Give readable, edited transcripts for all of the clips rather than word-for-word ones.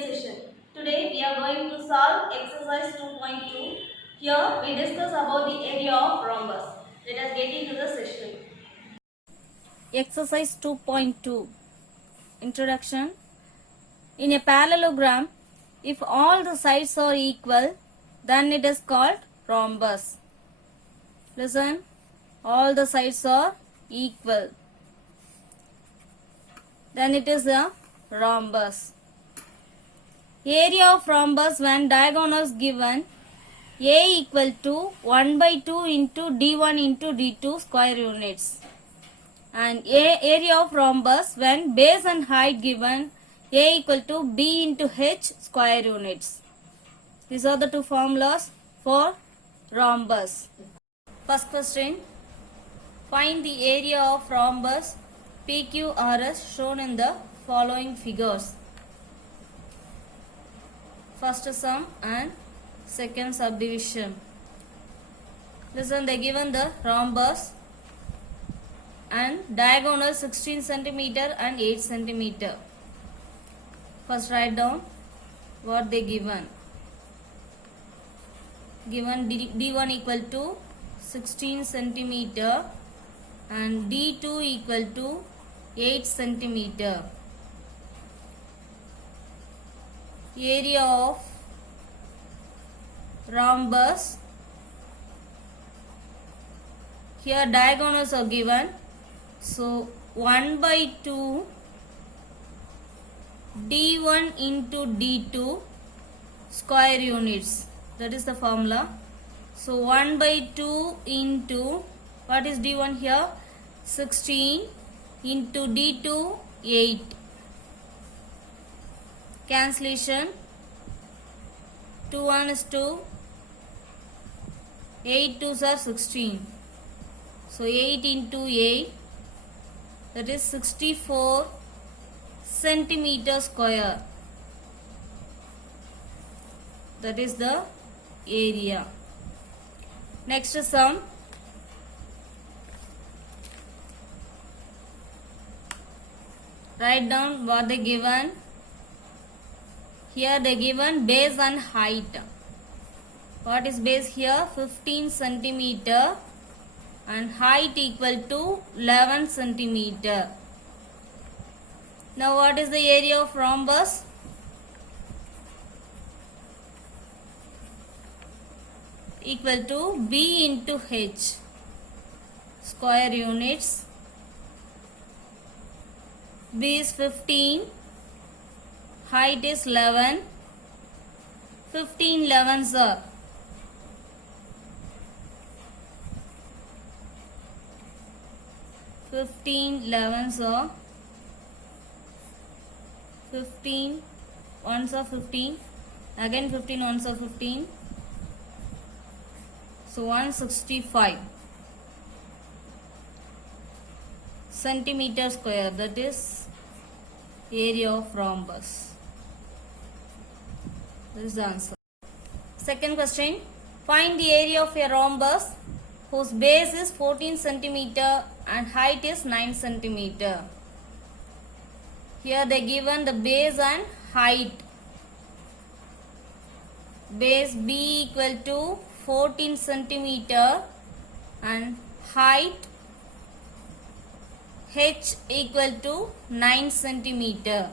session. Today we are going to solve exercise 2.2. Here we discuss about the area of rhombus. Let us get into the session. Exercise 2.2 Introduction. In a parallelogram, if all the sides are equal, then it is called rhombus. Listen, all the sides are equal, then it is a rhombus. Area of rhombus when diagonals given A equal to 1 by 2 into D1 into D2 square units. And area of rhombus when base and height given A equal to B into H square units. These are the two formulas for rhombus. First question, find the area of rhombus PQRS shown in the following figures. First sum and second subdivision. Listen, they given the rhombus and diagonal 16 centimeter and 8 centimeter. First write down what they given. Given D1 equal to 16 centimeter and D2 equal to 8 centimeter. Area of rhombus, here diagonals are given, so 1 by 2 D1 into D2 square units, that is the formula. So 1 by 2 into, what is D1 here, 16 into D2 8. Cancellation, 2 1 is 2, 8 2s are 16. So 8 into 8, that is 64 centimeter square. That is the area. Next sum. Write down what they given. Here they given base and height. What is base here? 15 centimeter and height equal to 11 centimeter. Now what is the area of rhombus? Equal to B into H square units. B is 15, height is 11, 15 11s are 15 11s are 15 ones are 15, again 15 ones are 15, so 165 centimeter square, that is area of rhombus. This is the answer. Second question, find the area of a rhombus whose base is 14 centimeter and height is 9 centimeter. Here they given the base and height. Base B equal to 14 centimeter and height H equal to 9 centimeter.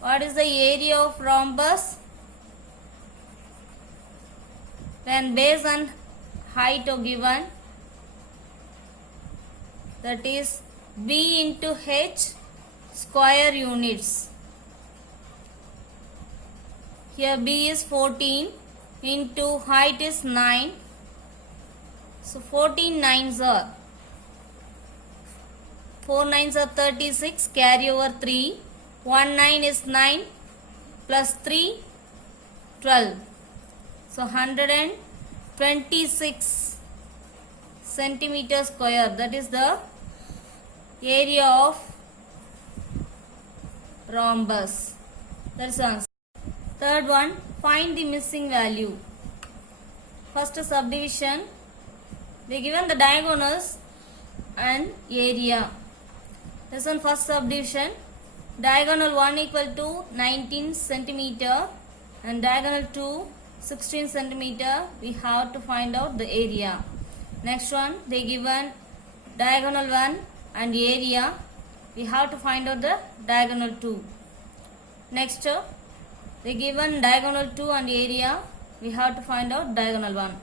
What is the area of rhombus? When base and height are given, that is B into H square units. Here B is 14 into height is 9. So 14 9s are 4 9s are 36, carry over 3. 1 9 is 9 plus 3 12. So 126 centimeter square, that is the area of rhombus. That is the answer. Third one, find the missing value. First subdivision, they given the diagonals and area. This one first subdivision, Diagonal 1 equal to 19 centimeter and diagonal 2 16 centimeter. We have to find out the area. Next one, they given diagonal 1 and area. We have to find out the diagonal 2. Next, they given diagonal 2 and area. We have to find out diagonal 1.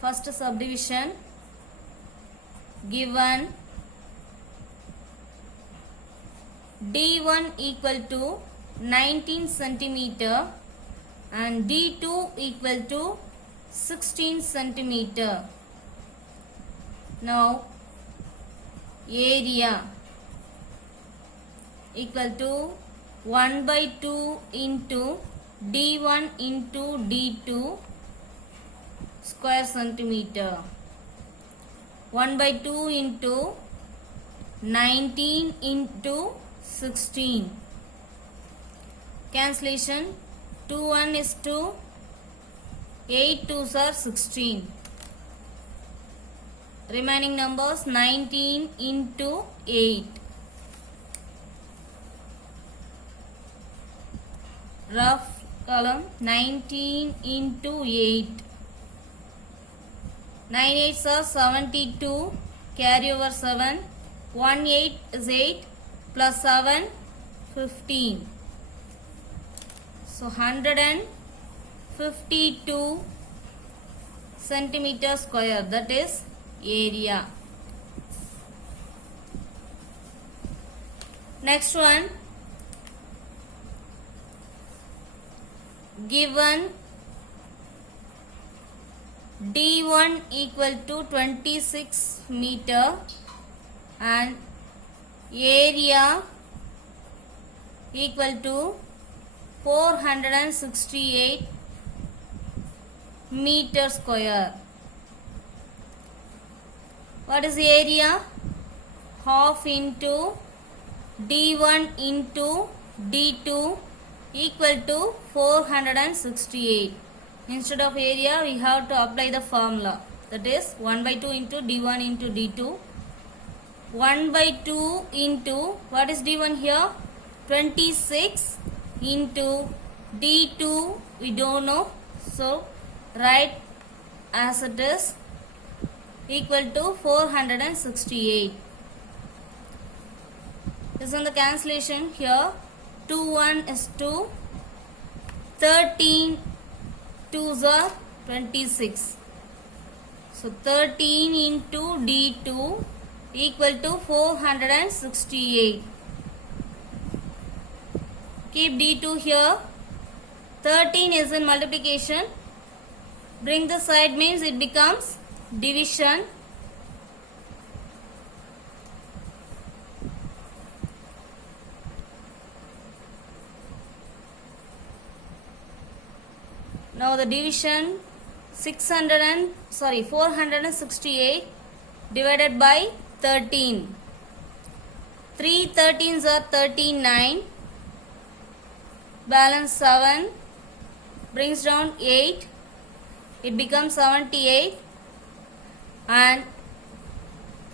First subdivision, given D1 equal to 19 centimeter and D2 equal to 16 centimeter. Now area equal to 1 by 2 into D1 into D2 square centimeter. 1 by 2 into 19 into 16. Cancellation. 2 1 is 2. 8 2s are 16. Remaining numbers 19 into 8. Rough column 19 into 8. 9 8s are 72. Carry over 7. 1 8 is 8 plus 7 15. So 152 centimeter square, that is area. Next one, given D1 equal to 26 meter and area equal to 468 meter square. What is the area? Half into D1 into D2 equal to 468. Instead of area, we have to apply the formula. That is 1 by 2 into D1 into D2. 1 by 2 into, what is D1 here? 26 into D2, we don't know. So, write as it is, equal to 468. This is the cancellation here. 2 1 is 2. 13 2s are 26. So 13 into D2 equal to 468. Keep D2 here. 13 is in multiplication. Bring the side means it becomes division. Now the division 468 divided by 13. 3 13s are 39. Balance 7 brings down 8. It becomes 78. And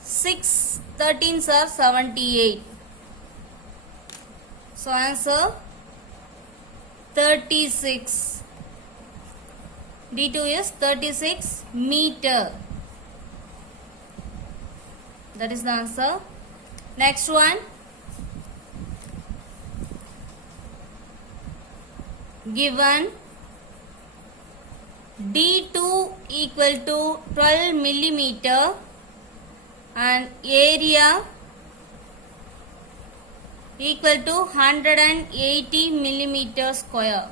6 13s are 78. So answer 36. D2 is 36 meter. That is the answer. Next one. Given D2 equal to 12 millimeter and area equal to 180 millimeter square.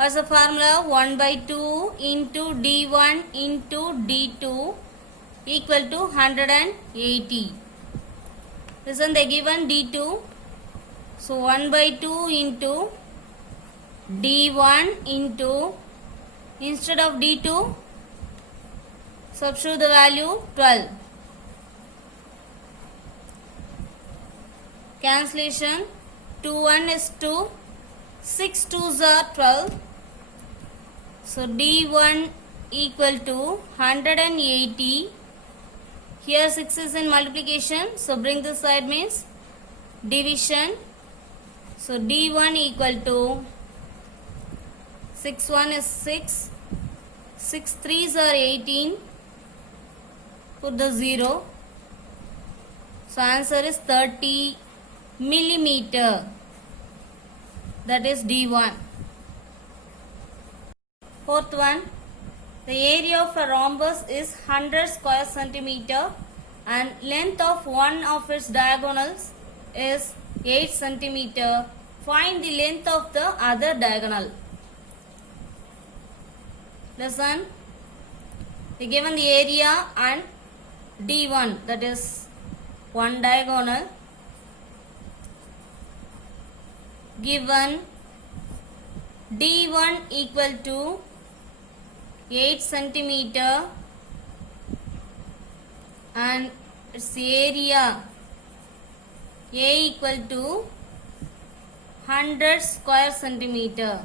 What's the formula? 1 by 2 into D1 into D2 equal to 180. Listen, they given D2. So 1 by 2 into D1 into, instead of D2, substitute the value 12. Cancellation. 2 1 is 2. 6 2s are 12. So D1 equal to 180. Here 6 is in multiplication. So bring this side means division. So D1 equal to 6 1 is 6. 6 3s are 18. Put the 0. So answer is 30 millimeter. That is D1. Fourth one. The area of a rhombus is 100 square centimeter and length of one of its diagonals is 8 centimeter. Find the length of the other diagonal. Listen. We given the area and D1, that is one diagonal. Given D1 equal to 8 centimeter and its area A equal to 100 square centimeter.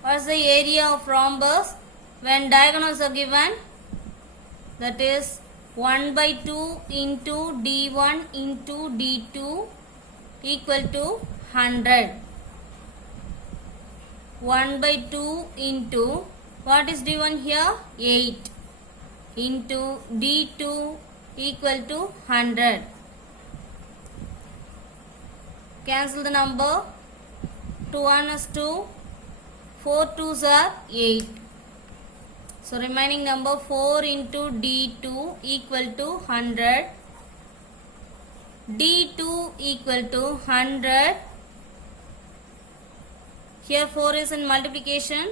What is the area of rhombus when diagonals are given? That is 1 by 2 into D1 into D2 equal to 100. 1 by 2 into, what is D1 here? 8 into D2 equal to 100. Cancel the number. 2 1 is 2. 4 2s are 8. So remaining number 4 into D2 equal to 100. D2 equal to 100. Here 4 is in multiplication.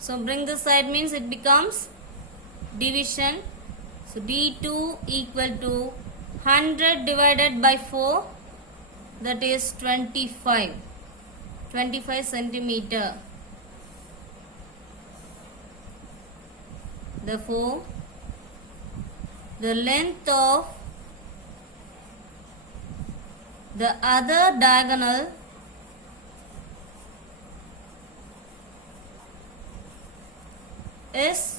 So bring this side means it becomes division. So D2 equal to 100 divided by 4. That is 25. 25 centimeter. Therefore, the length of the other diagonal is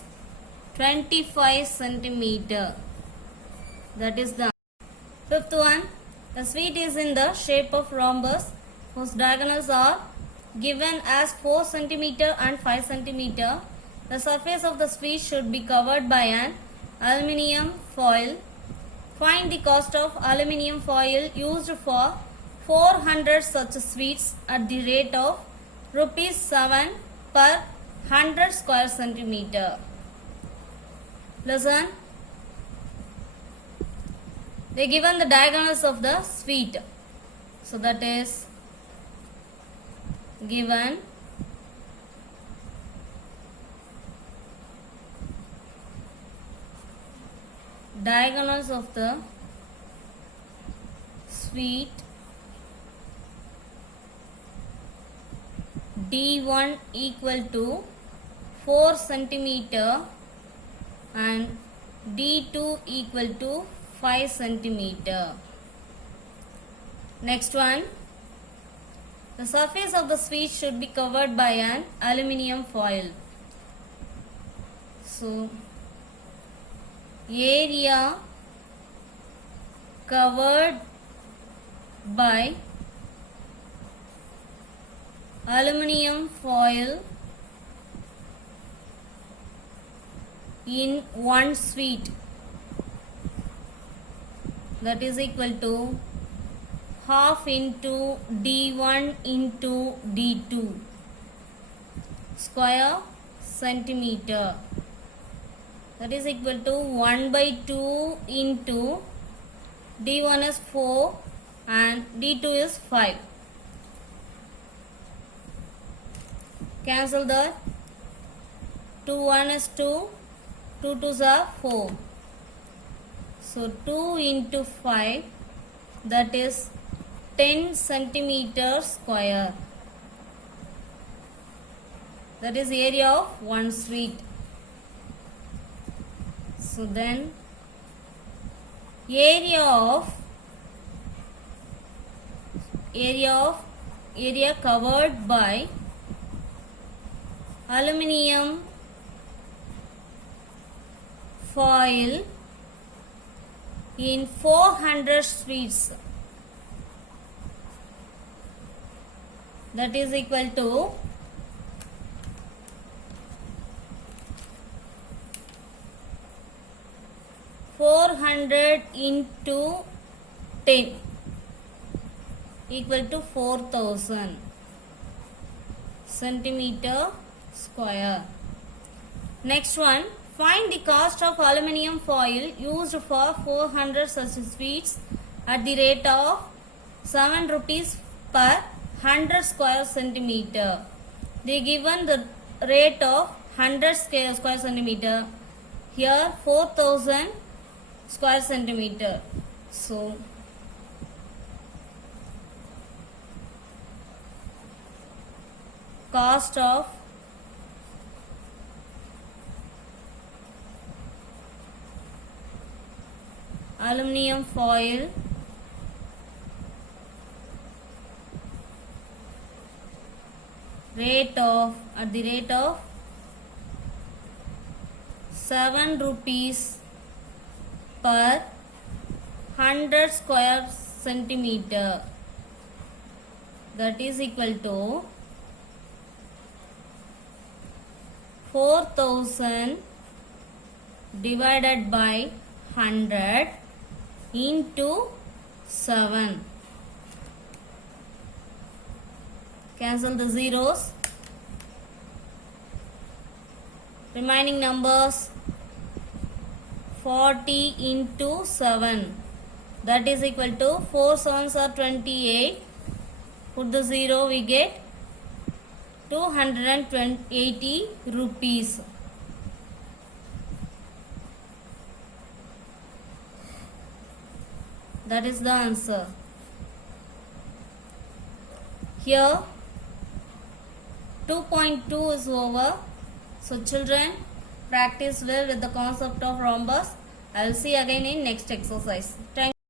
25 centimeter. That is the fifth one. The suite is in the shape of rhombus whose diagonals are given as 4 centimeter and 5 centimeter. The surface of the suite should be covered by an aluminium foil. Find the cost of aluminium foil used for 400 such suites at the rate of rupees 7 per 100 square centimeter. Listen. They given the diagonals of the suite. So that is given diagonals of the suite D1 equal to 4 centimeter and D2 equal to 5 centimeter. Next one. The surface of the suite should be covered by an aluminium foil. So, area covered by aluminium foil in one suite, that is equal to half into D1 into D2 square centimeter. That is equal to 1 by 2 into D1 is 4 and D2 is 5. Cancel that. 2 1 is 2. 2 2s are 4. So 2 into 5, that is 10 centimeter square. That is area of one suite. So then area covered by aluminium foil in 400 sheets. That is equal to 400 into 10 equal to 4000 centimeter square. Next one, find the cost of aluminium foil used for 400 such sheets at the rate of 7 rupees per 100 square centimeter. They given the rate of 100 square centimeter. Here 4000 square centimeter. So cost of aluminium foil at the rate of 7 rupees per 100 square centimeter, that is equal to 4000 divided by 100 into 7. Cancel the zeros. Remaining numbers 40 into 7, that is equal to 4 sevens are 28. Put the 0, we get 280 rupees. That is the answer. Here 2.2 is over. So children, practice well with the concept of rhombus. I will see again in next exercise. Thank you.